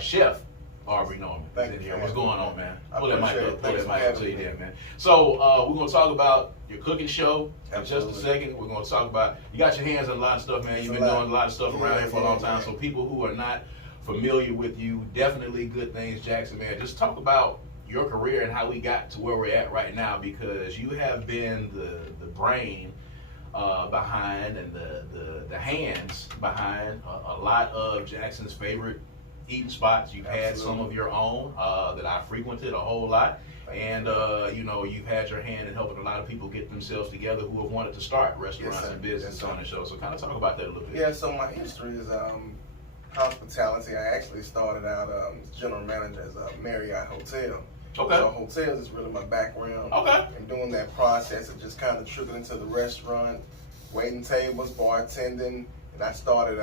Chef Aubrey Norman is in here. What's going on, man? Pull that mic up. Pull that mic up to you there, man. So we're gonna talk about your cooking show in just a second. We're gonna talk about, you got your hands on a lot of stuff, man. You've been doing a lot of stuff around here for a long time. So people who are not familiar with you, definitely Good Things Jackson, man. Just talk about your career and how we got to where we're at right now, because you have been the brain behind and the hands behind a lot of Jackson's favorite eating spots. You've had some of your own that I frequented a whole lot, and you know, you've had your hand in helping a lot of people get themselves together who have wanted to start restaurants and business on the show. So kind of talk about that a little bit. Yeah, so my history is hospitality. I actually started out general manager as a Marriott hotel. Okay. So hotels is really my background. Okay. And doing that process, it just kind of trickled into the restaurant, waiting tables, bartending, and I started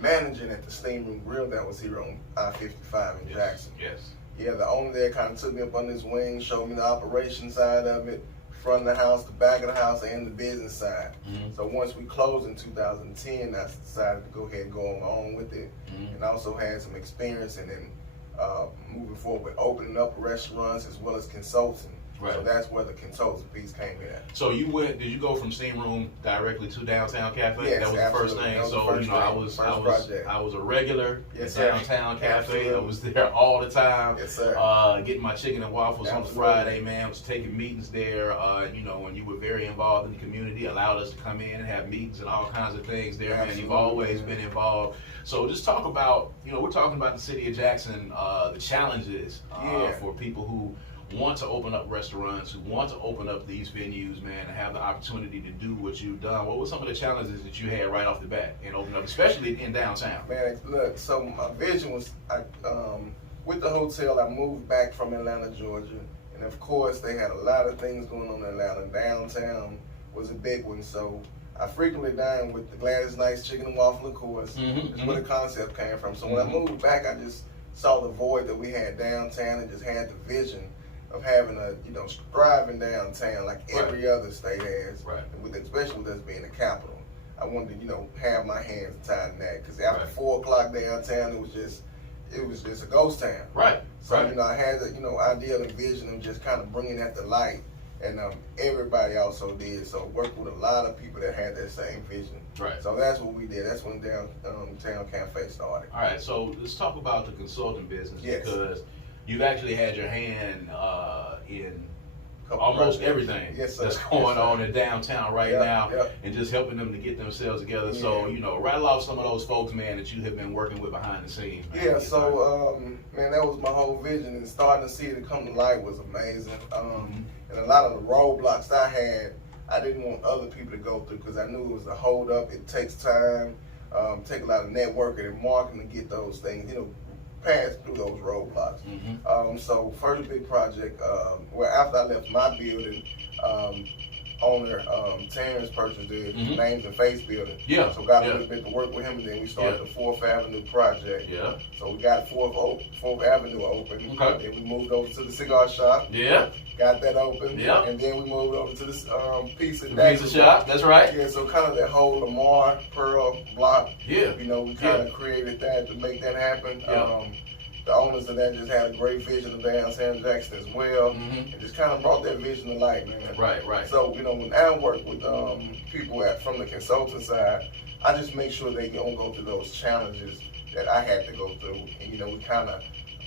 managing at the Steam Room Grill that was here on I-55 in Jackson. Yes. Yeah, the owner there kind of took me up under his wing, showed me the operation side of it, front of the house, the back of the house, and the business side. So once we closed in 2010, I decided to go ahead and go on my own with it, and also had some experience in moving forward with opening up restaurants as well as consulting. Right. So that's where the consulting piece came in at. So did you go from Steam Room directly to Downtown Cafe? Yes, that was absolutely. the first thing. That was So the first you know, thing. I was a regular Yes, at Downtown Cafe. Absolutely. I was there all the time. Yes, sir. Getting my chicken and waffles on Friday, man. I was taking meetings there. You know, when you were very involved in the community, allowed us to come in and have meetings and all kinds of things there, man. You've always been involved. So just talk about, you know, we're talking about the city of Jackson, the challenges for people who want to open up restaurants, who want to open up these venues, man, and have the opportunity to do what you've done. What were some of the challenges that you had right off the bat in opening up, especially in downtown? Man, look, so my vision was, with the hotel, I moved back from Atlanta, Georgia, and of course they had a lot of things going on in Atlanta. Downtown was a big one, so I frequently dined with the Gladys Knight's Chicken and Waffle, of course. That's where the concept came from. So when I moved back, I just saw the void that we had downtown and just had the vision of having a, you know, thriving downtown like every other state has, especially with us being the capital. I wanted to, you know, have my hands tied in that, because after 4 o'clock downtown, it was just a ghost town. So you know, I had the, you know, ideal and vision of just kind of bringing that to light, and everybody also did. So worked with a lot of people that had that same vision. So that's what we did. That's when Downtown Cafe started. All right, so let's talk about the consulting business, because you've actually had your hand in almost everything that's going on in downtown right now, and just helping them to get themselves together. So, you know, rattle off some of those folks, man, that you have been working with behind the scenes, man. Yeah, so, man, that was my whole vision, and starting to see it come to light was amazing. And a lot of the roadblocks I had, I didn't want other people to go through, because I knew it was a hold up. It takes time, take a lot of networking and marketing to get those things, you know, pass through those roadblocks. So first big project, well, after I left my building, owner Terrence purchased the Names and Face building. So got a little bit to work with him, and then we started the 4th Avenue project. So we got 4th Avenue open. Then we moved over to the cigar shop. Got that open. And then we moved over to this pizza shop. That's right. Yeah, so kind of that whole Lamar Pearl block. You know, we kind of created that to make that happen. The owners of that just had a great vision of downtown Jackson as well, and just kind of brought that vision to light, man. So, you know, when I work with people from the consulting side, I just make sure they don't go through those challenges that I had to go through, and you know, we kind of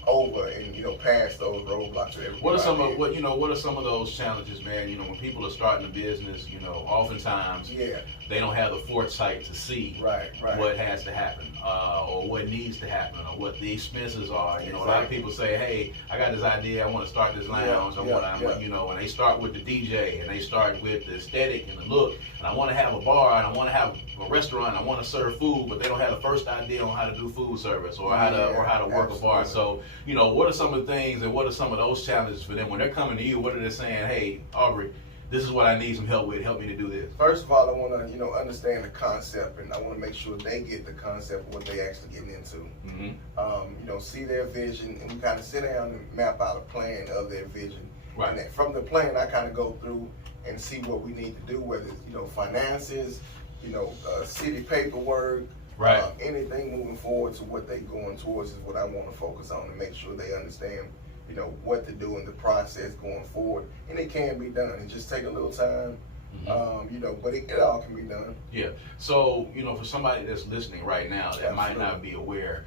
over and, you know, past those roadblocks. What are some of those challenges, man? You know, when people are starting a business, you know, oftentimes they don't have the foresight to see what has to happen, or what needs to happen, or what the expenses are. You know, a lot of people say, "Hey, I got this idea. I want to start this lounge. You know," and they start with the DJ, and they start with the aesthetic and the look, and I want to have a bar, and I want to have a restaurant, I want to serve food, but they don't have the first idea on how to do food service or how to work a bar. So, you know, what are some of the things and what are some of those challenges for them when they're coming to you? What are they saying? Hey, Aubrey, this is what I need some help with. Help me to do this. First of all, I want to, you know, understand the concept, and I want to make sure they get the concept of what they actually getting into. You know, see their vision, and we kind of sit down and map out a plan of their vision. And then from the plan, I kind of go through and see what we need to do, whether it's, you know, finances, you know, city paperwork, Right. Anything moving forward to what they going towards is what I want to focus on and make sure they understand, what to do in the process going forward. And it can be done. It just take a little time, but it all can be done. Yeah. So, for somebody that's listening right now that might not be aware,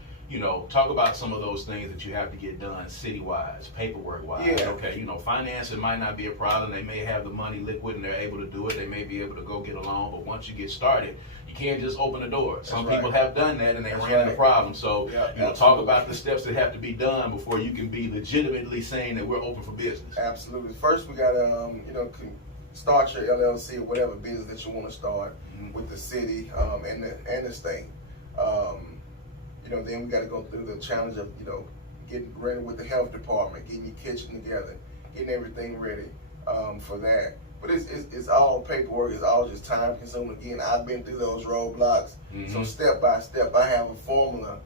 talk about some of those things that you have to get done city-wise, paperwork-wise. Yeah. Okay, financing might not be a problem. They may have the money liquid and they're able to do it. They may be able to go get a loan, but once you get started, you can't just open the door. Some people have done that and they ran the problem. So, talk about the steps that have to be done before you can be legitimately saying that we're open for business. Absolutely. First, we got to, start your LLC or whatever business that you want to start with the city and the state. Then we got to go through the challenge of, getting ready with the health department, getting your kitchen together, getting everything ready for that. But it's all paperwork. It's all just time consuming. Again, I've been through those roadblocks. So step by step, I have a formula,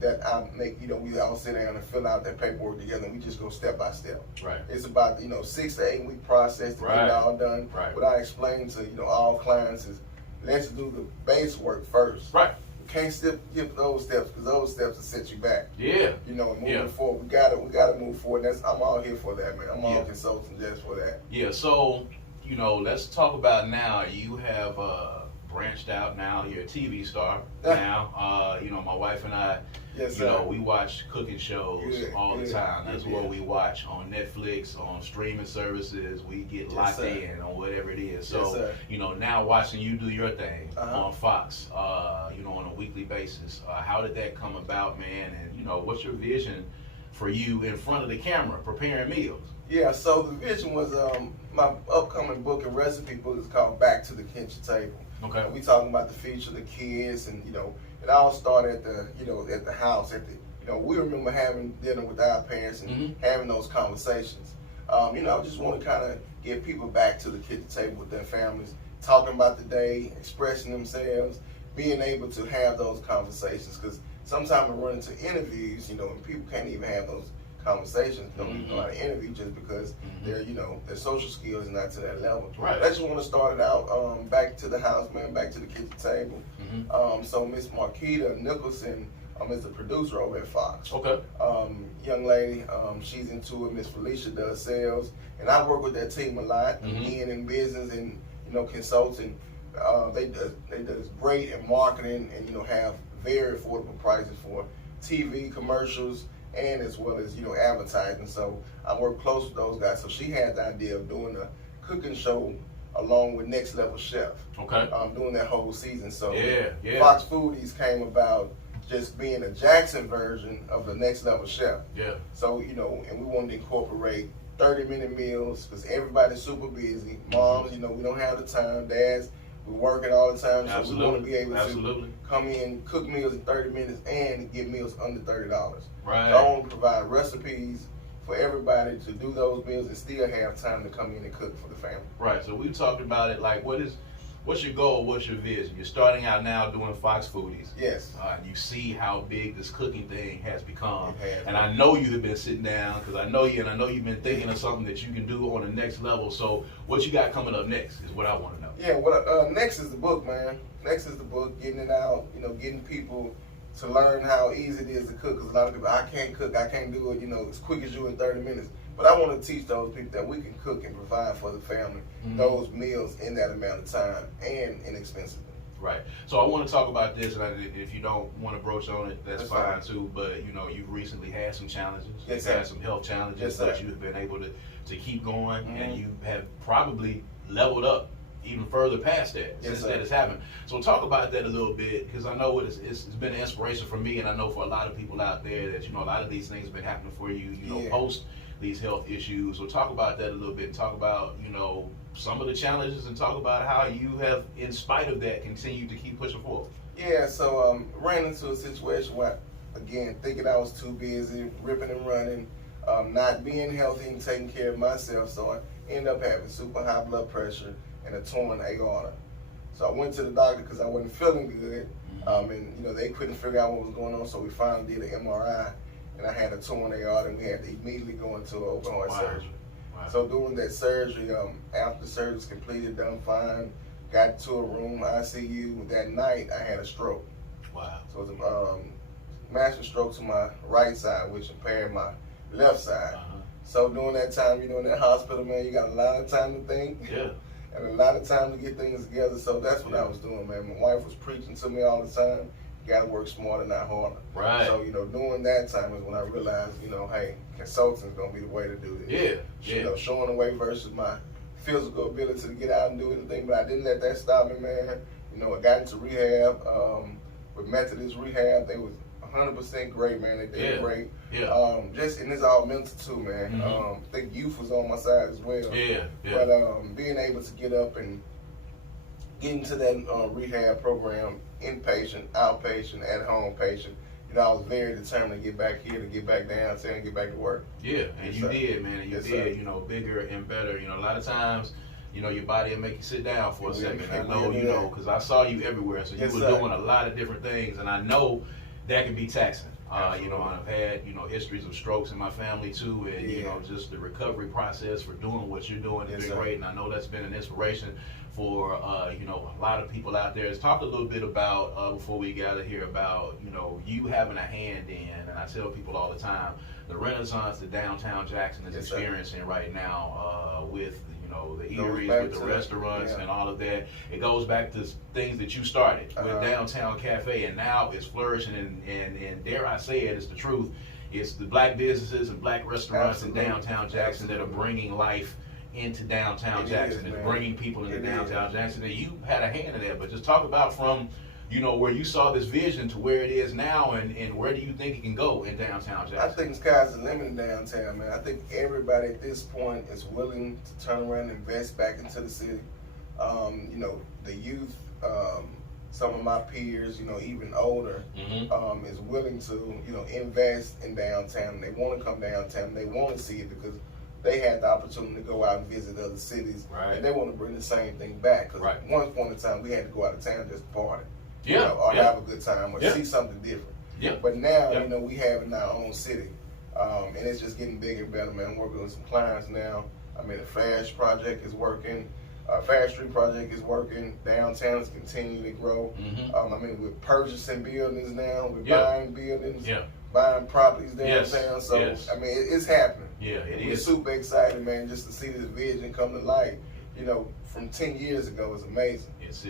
that I make. We all sit down and fill out that paperwork together, and we just go step by step. Right. It's about 6 to 8 week process to get it all done. Right. What I explain to all clients is, let's do the base work first. Right. Can't skip those steps because those steps will set you back. Yeah. Moving forward, we gotta move forward. I'm all here for that, man. I'm all consultant just for that. Yeah. So, let's talk about now. You have branched out now. You're a TV star now. My wife and I, we watch cooking shows all the time. That's what we watch on Netflix, on streaming services. We get locked in on whatever it is. So, now watching you do your thing on Fox, on a weekly basis. How did that come about, man? And, what's your vision for you in front of the camera preparing meals? Yeah, so the vision was my upcoming book and recipe book is called Back to the Kitchen Table. Okay. We talking about the future, the kids, and it all started at the house. We remember having dinner with our parents and having those conversations. I just want to kind of get people back to the kitchen table with their families, talking about the day, expressing themselves, being able to have those conversations. Because sometimes I run into interviews, and people can't even have those conversations, don't even know how to interview just because their social skills is not to that level. Right. I just want to start it out back to the house, man, back to the kitchen table. So Miss Marquita Nicholson is the producer over at Fox. Okay. Young lady, she's into it. Miss Felicia does sales, and I work with that team a lot. Again, in business and consulting, they do great in marketing and have very affordable prices for TV commercials and as well as advertising. So I work close with those guys. So she had the idea of doing a cooking show along with Next Level Chef. Okay. Doing that whole season. So Fox Foodies came about just being a Jackson version of the Next Level Chef. Yeah. So and we wanted to incorporate 30-minute meals because everybody's super busy. Moms, we don't have the time. Dads, we're working all the time. So we want to be able to come in, cook meals in 30 minutes and get meals under $30. Right. So I want to provide recipes for everybody to do those meals and still have time to come in and cook for the family. Right. So we talked about it like what's your goal? What's your vision? You're starting out now doing Fox Foodies. Yes. You see how big this cooking thing has become. And I know you have been sitting down because I know you, and I know you've been thinking of something that you can do on the next level. So what you got coming up next is what I want to know. Yeah, next is the book, man. Next is the book, getting it out, getting people to learn how easy it is to cook. Because a lot of people, I can't cook, I can't do it, as quick as you in 30 minutes. But I want to teach those people that we can cook and provide for the family those meals in that amount of time and inexpensively. Right. So I want to talk about this, and if you don't want to broach on it, that's fine too. But you've recently had some challenges. Yes, you've had some health challenges, but you've been able to keep going, and you have probably leveled up even further past that since that has happened. So talk about that a little bit, because I know it's been an inspiration for me, and I know for a lot of people out there that a lot of these things have been happening for you. Post these health issues. So talk about that a little bit. Talk about some of the challenges, and talk about how you have, in spite of that, continued to keep pushing forward. Yeah. So ran into a situation where, again, thinking I was too busy, ripping and running, not being healthy and taking care of myself. So I ended up having super high blood pressure and a torn aorta. So I went to the doctor because I wasn't feeling good, and they couldn't figure out what was going on. So we finally did an MRI, and I had a torn aorta, and we had to immediately go into an open heart surgery. Wow. So doing that surgery, after the surgery was completed, done fine, got to a room, ICU. That night I had a stroke. Wow. So it was a massive stroke to my right side, which impaired my left side. So during that time, in that hospital, man, you got a lot of time to think. Yeah. And a lot of time to get things together. So that's what I was doing, man. My wife was preaching to me all the time. You got to work smarter, not harder. Right. So, during that time is when I realized, hey, consulting is going to be the way to do this. Yeah. Showing the way versus my physical ability to get out and do anything. But I didn't let that stop me, man. I got into rehab with Methodist Rehab. They was 100% great, man. They did great. Yeah. And it's all mental too, man. I think youth was on my side as well. Yeah. But being able to get up and get into that rehab program, inpatient, outpatient, at-home patient, I was very determined to get back here, to get back downtown, and get back to work. Yeah, and you did, man. And you did, bigger and better. A lot of times, your body will make you sit down for a second. I know, because I saw you everywhere. So you were doing a lot of different things, and I know that can be taxing. And I've had, histories of strokes in my family too, and just the recovery process for doing what you're doing has been great, and I know that's been an inspiration for a lot of people out there. Let's talk a little bit about before we gather here about you having a hand in, and I tell people all the time, the renaissance that downtown Jackson is experiencing right now with the eateries, with the restaurants and all of that. It goes back to things that you started with Downtown Cafe, and now it's flourishing, and dare I say it, it's the truth. It's the black businesses and black restaurants in downtown Jackson that are bringing life into downtown Jackson. It's bringing people into downtown Jackson. And you had a hand in that, but just talk about from where you saw this vision to where it is now, and where do you think it can go in downtown Jackson? I think the sky's the limit in downtown, man. I think everybody at this point is willing to turn around and invest back into the city. The youth, some of my peers, even older, is willing to, invest in downtown. They want to come downtown. They want to see it because they had the opportunity to go out and visit other cities, and they want to bring the same thing back. Because one point in time, we had to go out of town just to party. Or have a good time, or see something different. But now, we have it in our own city, and it's just getting bigger and better, man. I'm working with some clients now. The Fast project is working. Fast Street project is working. Downtown is continuing to grow. We're purchasing buildings now. We're buying buildings, buying properties downtown. So, it's happening. We're super excited, man, just to see this vision come to light. From 10 years ago is amazing. It's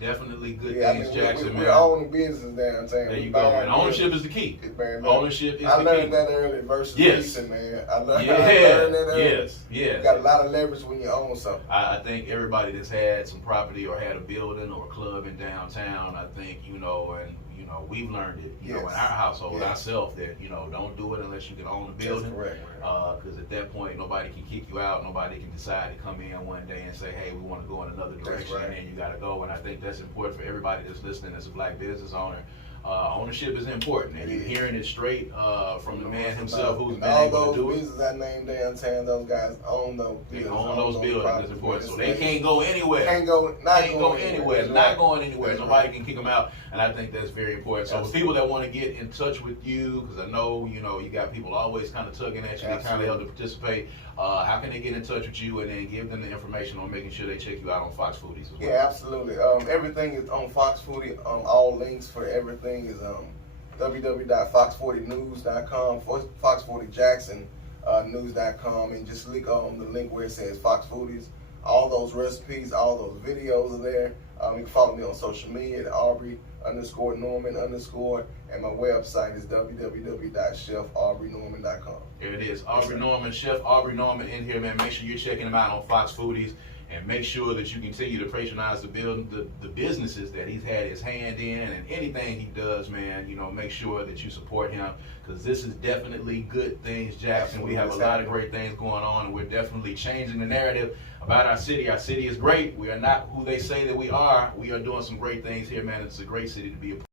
definitely good things, Jackson, man. We're owning business downtown. There you go, man. Ownership is the key. Ownership is the key. I learned that early versus leasing, man. I learned that early. Yes. You got a lot of leverage when you own something. I think everybody that's had some property or had a building or a club in downtown, I think, we've learned it, in our household, ourselves, that, don't do it unless you can own the building. That's correct. Because at that point, nobody can kick you out. Nobody can decide to come in one day and say, hey, we want to go in another direction, and then you got to go. And I think that's important for everybody that's listening as a black business owner. Ownership is important, and you're hearing it straight from the man himself who's been able to do it. All those businesses I named downtown, those guys own those buildings. They own those buildings. It's important. So they can't go anywhere. Can't go anywhere. Not going anywhere. Nobody can kick them out, and I think that's very important. So for people that want to get in touch with you, because I know you got people always kind of tugging at you, they kind of help to participate. How can they get in touch with you and then give them the information on making sure they check you out on Fox Foodies as well? Yeah, absolutely. Everything is on Fox Foodie. All links for everything is www.fox40news.com, fox40jackson.news.com, and just click on the link where it says Fox Foodies. All those recipes, all those videos are there. You can follow me on social media at Aubrey_Norman_, and my website is www.chefaubreynorman.com. There it is, Aubrey Norman, Chef Aubrey Norman in here, man. Make sure you're checking him out on Fox Foodies, and make sure that you continue to patronize the businesses that he's had his hand in, and anything he does, man, make sure that you support him, because this is definitely good things, Jackson. We have a lot of great things going on, and we're definitely changing the narrative about our city. Our city is great. We are not who they say that we are. We are doing some great things here, man. It's a great city to be a part of.